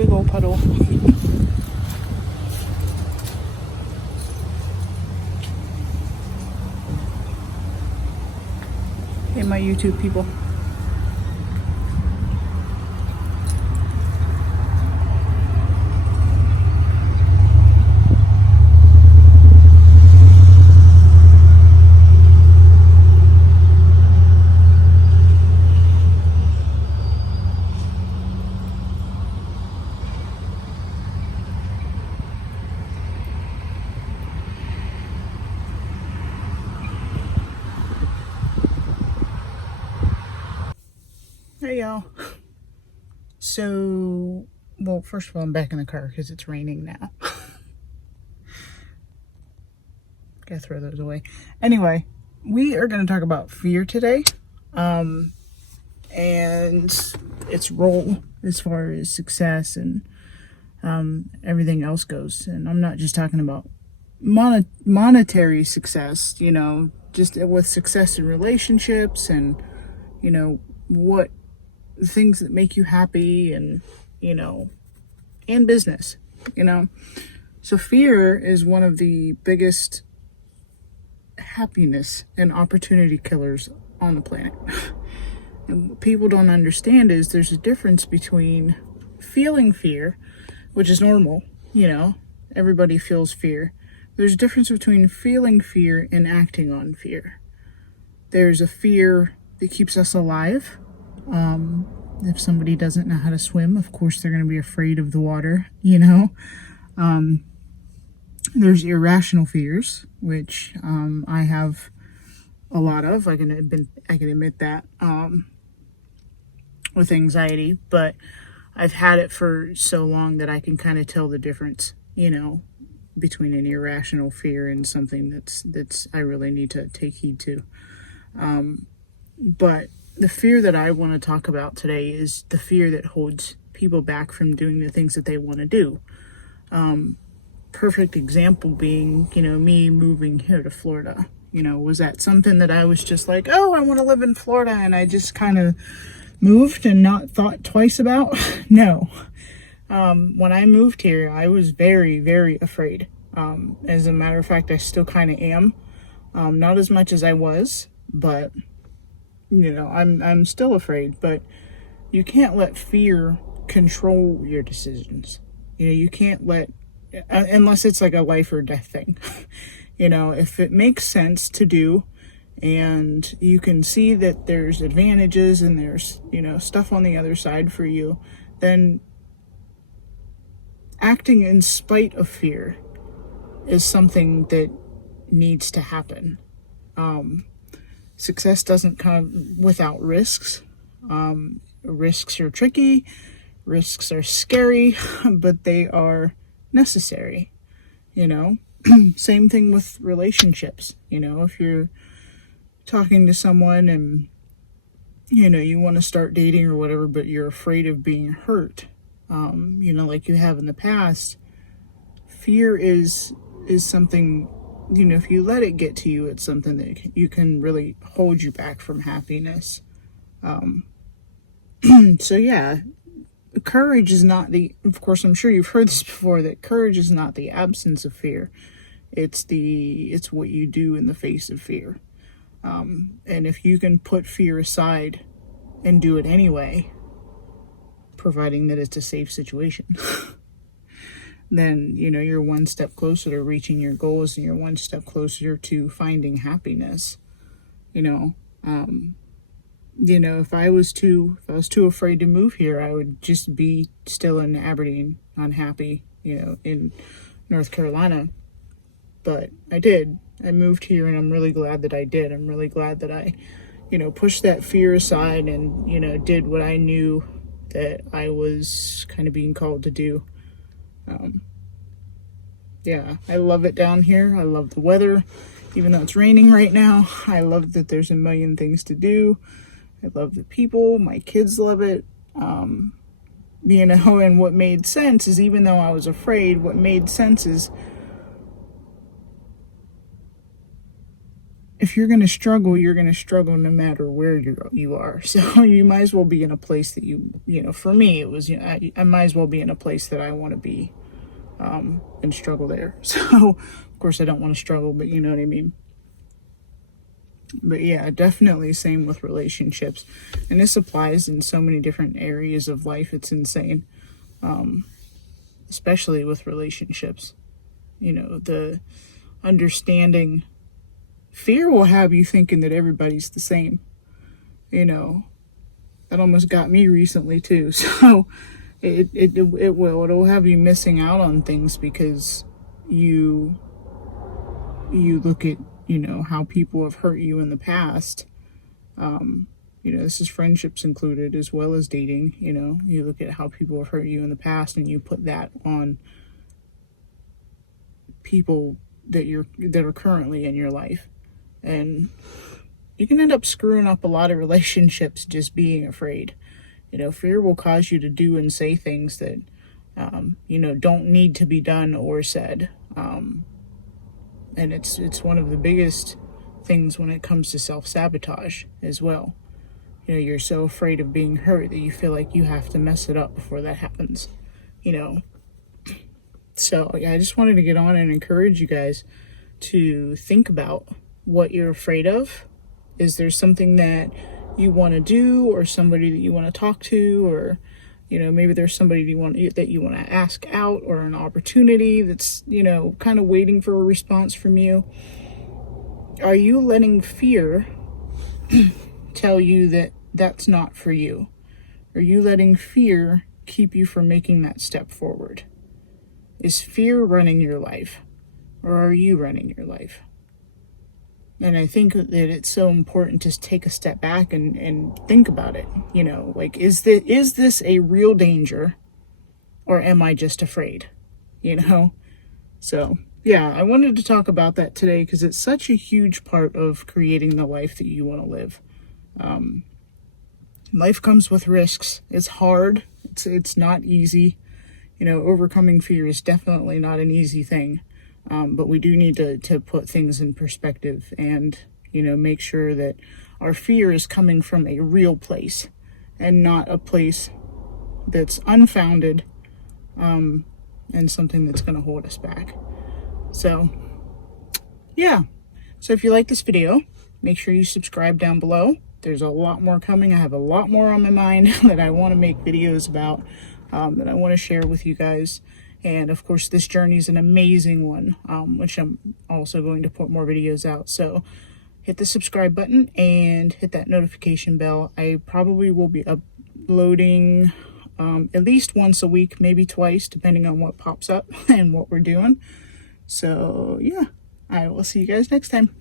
big old puddle. Hey, my YouTube people. Hey y'all. So, well, first of all, I'm back in the car because it's raining now. Gotta throw those away. Anyway, we are going to talk about fear today, and its role as far as success and everything else goes. And I'm not just talking about monetary success, you know, just with success in relationships and, you know, what things that make you happy and, you know, and business, you know. So fear is one of the biggest happiness and opportunity killers on the planet. And what people don't understand is there's a difference between feeling fear, which is normal, you know, everybody feels fear. There's a difference between feeling fear and acting on fear. There's a fear that keeps us alive. If somebody doesn't know how to swim, of course they're going to be afraid of the water, you know. There's irrational fears, which I have a lot of. I can admit that, with anxiety, but I've had it for so long that I can kind of tell the difference, you know, between an irrational fear and something that's I really need to take heed to. But the fear that I want to talk about today is the fear that holds people back from doing the things that they want to do. Perfect example being, you know, me moving here to Florida. You know, was that something that I was just like, oh, I want to live in Florida, and I just kind of moved and not thought twice about? No. When I moved here, I was very, very afraid. As a matter of fact, I still kind of am. Not as much as I was, but you know, I'm still afraid. But you can't let fear control your decisions. You know, you can't let, unless it's like a life or death thing. You know, if it makes sense to do, and you can see that there's advantages and there's, you know, stuff on the other side for you, then acting in spite of fear is something that needs to happen. Success doesn't come without risks. Risks are tricky, risks are scary, but they are necessary, you know. Same thing with relationships. You know, if you're talking to someone and, you know, you want to start dating or whatever, but you're afraid of being hurt, you know, like you have in the past, fear is something, you know, if you let it get to you, it's something that you can really hold you back from happiness. So yeah, courage is not the, of course, I'm sure you've heard this before, that courage is not the absence of fear. It's what you do in the face of fear. And if you can put fear aside and do it anyway, providing that it's a safe situation, then, you know, you're one step closer to reaching your goals, and you're one step closer to finding happiness. You know, if I was too afraid to move here, I would just be still in Aberdeen, unhappy, you know, in North Carolina. But I did. I moved here, and I'm really glad that I did. I'm really glad that I, you know, pushed that fear aside and, you know, did what I knew that I was kind of being called to do. Yeah, I love it down here. I love the weather, even though it's raining right now. I love that there's a million things to do. I love the people. My kids love it. You know, and what made sense is, even though I was afraid, what made sense is if you're going to struggle, you're going to struggle no matter where you are. So you might as well be in a place that for me, it was, I might as well be in a place that I want to be, and struggle there. So of course I don't want to struggle, but you know what I mean? But yeah, definitely same with relationships. And this applies in so many different areas of life. It's insane. Especially with relationships. The understanding. Fear will have you thinking that everybody's the same. That almost got me recently too. So it'll have you missing out on things because you look at, how people have hurt you in the past. This is friendships included as well as dating. You look at how people have hurt you in the past and you put that on people that are currently in your life. And you can end up screwing up a lot of relationships just being afraid. Fear will cause you to do and say things that, don't need to be done or said. And it's one of the biggest things when it comes to self-sabotage as well. You're so afraid of being hurt that you feel like you have to mess it up before that happens. So yeah, I just wanted to get on and encourage you guys to think about what you're afraid of. Is there something that you want to do, or somebody that you want to talk to, or maybe there's somebody that you want to ask out, or an opportunity that's kind of waiting for a response from you. Are you letting fear tell you that that's not for you? Are you letting fear keep you from making that step forward? Is fear running your life, or are you running your life? And I think that it's so important to take a step back and think about it. Is this a real danger, or am I just afraid? So yeah, I wanted to talk about that today because it's such a huge part of creating the life that you want to live. Life comes with risks. It's hard. It's not easy. Overcoming fear is definitely not an easy thing. But we do need to put things in perspective and, make sure that our fear is coming from a real place and not a place that's unfounded, and something that's going to hold us back. So, yeah. So if you like this video, make sure you subscribe down below. There's a lot more coming. I have a lot more on my mind that I want to make videos about, that I want to share with you guys. And of course, this journey is an amazing one, which I'm also going to put more videos out. So hit the subscribe button and hit that notification bell. I probably will be uploading at least once a week, maybe twice, depending on what pops up and what we're doing. So yeah, I will see you guys next time.